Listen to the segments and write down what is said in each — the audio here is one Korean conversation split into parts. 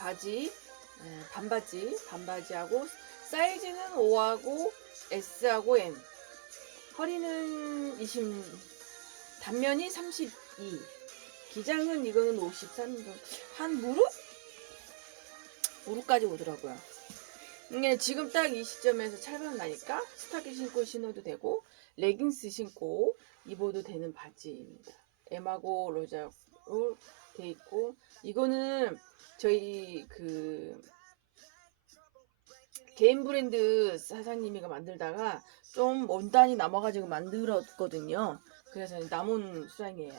바지 에, 반바지 반바지하고 사이즈는 5하고 S하고 M. 허리는 20 단면이 32 기장은 이거는 53도 한 무릎? 무릎까지 오더라고요. 이게 지금 딱 이 시점에서 찰방 나니까 스타킹 신고 신어도 되고 레깅스 신고 입어도 되는 바지입니다. M하고 로자로 돼 있고 이거는 저희 그 개인 브랜드 사장님이가 만들다가 좀 원단이 남아가지고 만들었거든요. 그래서 남은 수량이에요.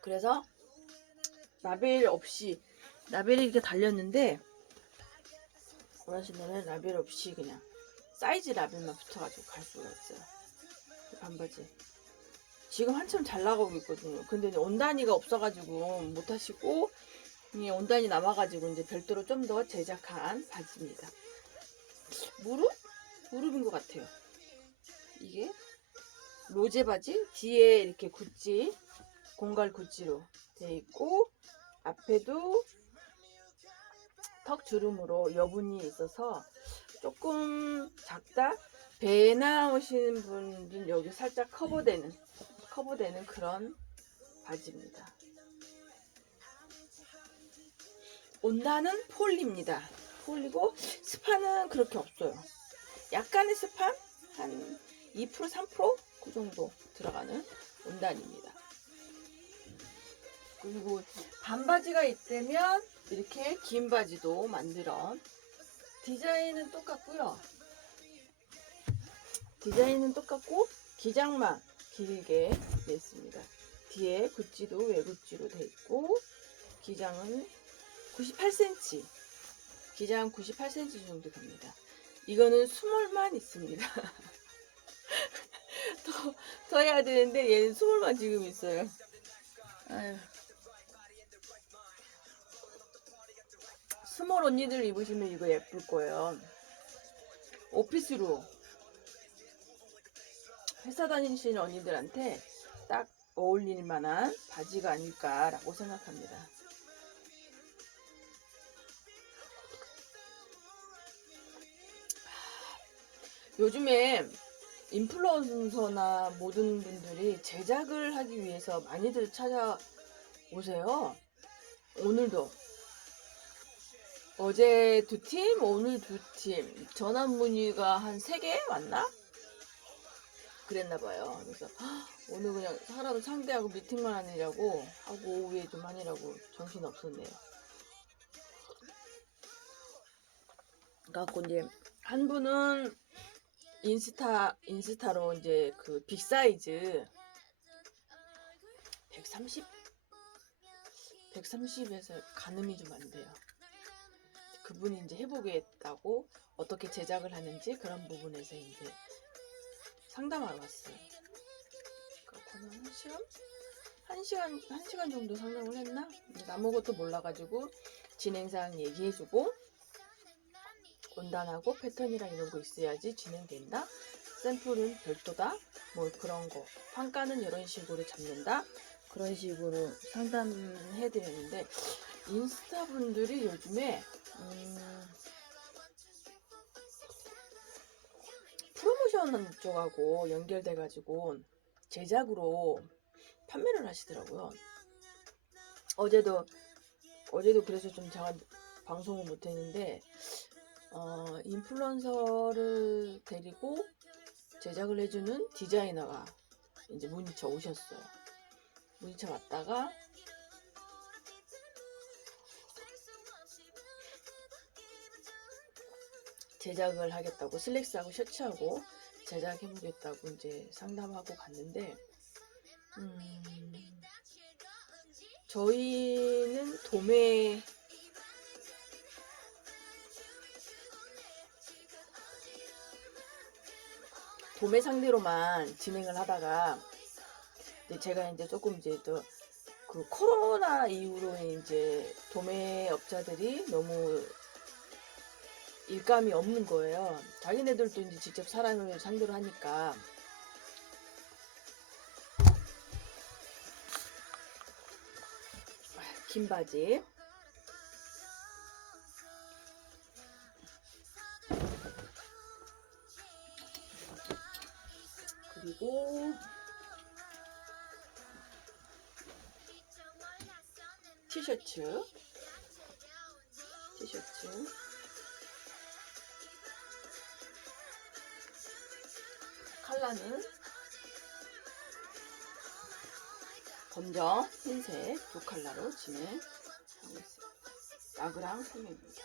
그래서 라벨 없이 라벨이 이렇게 달렸는데 원하시면 라벨 없이 그냥 사이즈 라벨만 붙어가지고 갈 수가 있어요. 이 반바지. 지금 한참 잘 나가고 있거든요. 근데 원단이가 없어가지고 못 하시고 이 원단이 남아가지고 이제 별도로 좀 더 제작한 바지입니다. 무릎? 무릎인 것 같아요. 이게 로제 바지 뒤에 이렇게 구찌 공갈 구찌로 돼 있고 앞에도 턱 주름으로 여분이 있어서 조금 작다. 배 나 오시는 분은 여기 살짝 커버되는 커버되는 그런 바지입니다. 온단은 폴리입니다. 폴리고 스파는 그렇게 없어요. 약간의 스파 한 2% 3%그 정도 들어가는 온단입니다. 그리고 반바지가 있다면 이렇게 긴 바지도 만들어 디자인은 똑같고요. 디자인은 똑같고 기장만 길게 냈습니다. 뒤에 구찌도 외구찌로 돼 있고 기장은 98cm 기장 98cm 정도 됩니다. 이거는 스몰만 있습니다. 더, 더 해야 되는데 얘는 스몰만 지금 있어요. 아유. 스몰 언니들 입으시면 이거 예쁠 거예요. 오피스로 회사 다니시는 언니들한테 딱 어울릴 만한 바지가 아닐까라고 생각합니다. 요즘에 인플루언서나 모든 분들이 제작을 하기 위해서 많이들 찾아오세요. 오늘도 어제 두 팀, 오늘 두 팀. 전화 문의가 한 세 개 왔나? 그랬나 봐요. 그래서 "헉, 오늘 그냥 사람 상대하고 미팅만 하느라고 하고 오후에 좀 하느라고 정신 없었네요. 갖고 이제 한 분은 인스타 인스타로 이제 그 빅사이즈 130 130에서 가늠이 좀 안 돼요. 그분이 이제 해보겠다고 어떻게 제작을 하는지 그런 부분에서 이제 상담하러 왔어요. 그렇다면 한 시간? 한 시간, 한 시간 정도 상담을 했나? 아무것도 몰라가지고 진행사항 얘기해주고 원단하고 패턴이랑 이런 거 있어야지 진행된다. 샘플은 별도다. 뭐 그런 거. 판가는 이런 식으로 잡는다. 그런 식으로 상담해드렸는데 인스타 분들이 요즘에 음, 프로모션 쪽하고 연결돼가지고 제작으로 판매를 하시더라고요. 어제도 어제도 그래서 좀 제가 방송을 못했는데 어, 인플루언서를 데리고 제작을 해주는 디자이너가 이제 문의쳐 오셨어요. 문의쳐 왔다가 제작을 하겠다고 슬랙스하고 셔츠하고 제작해보겠다고 이제 상담하고 갔는데 음, 저희는 도매 도매 상대로만 진행을 하다가 이제 제가 이제 조금 이제 또 그 코로나 이후로 이제 도매 업자들이 너무 일감이 없는 거예요. 자기네들도 이제 직접 사람을 상대로 하니까. 긴 바지. 그리고 티셔츠. 티셔츠. 컬러는 검정, 흰색 두 컬러로 진행하고 있습니다. 야구랑 소매입니다.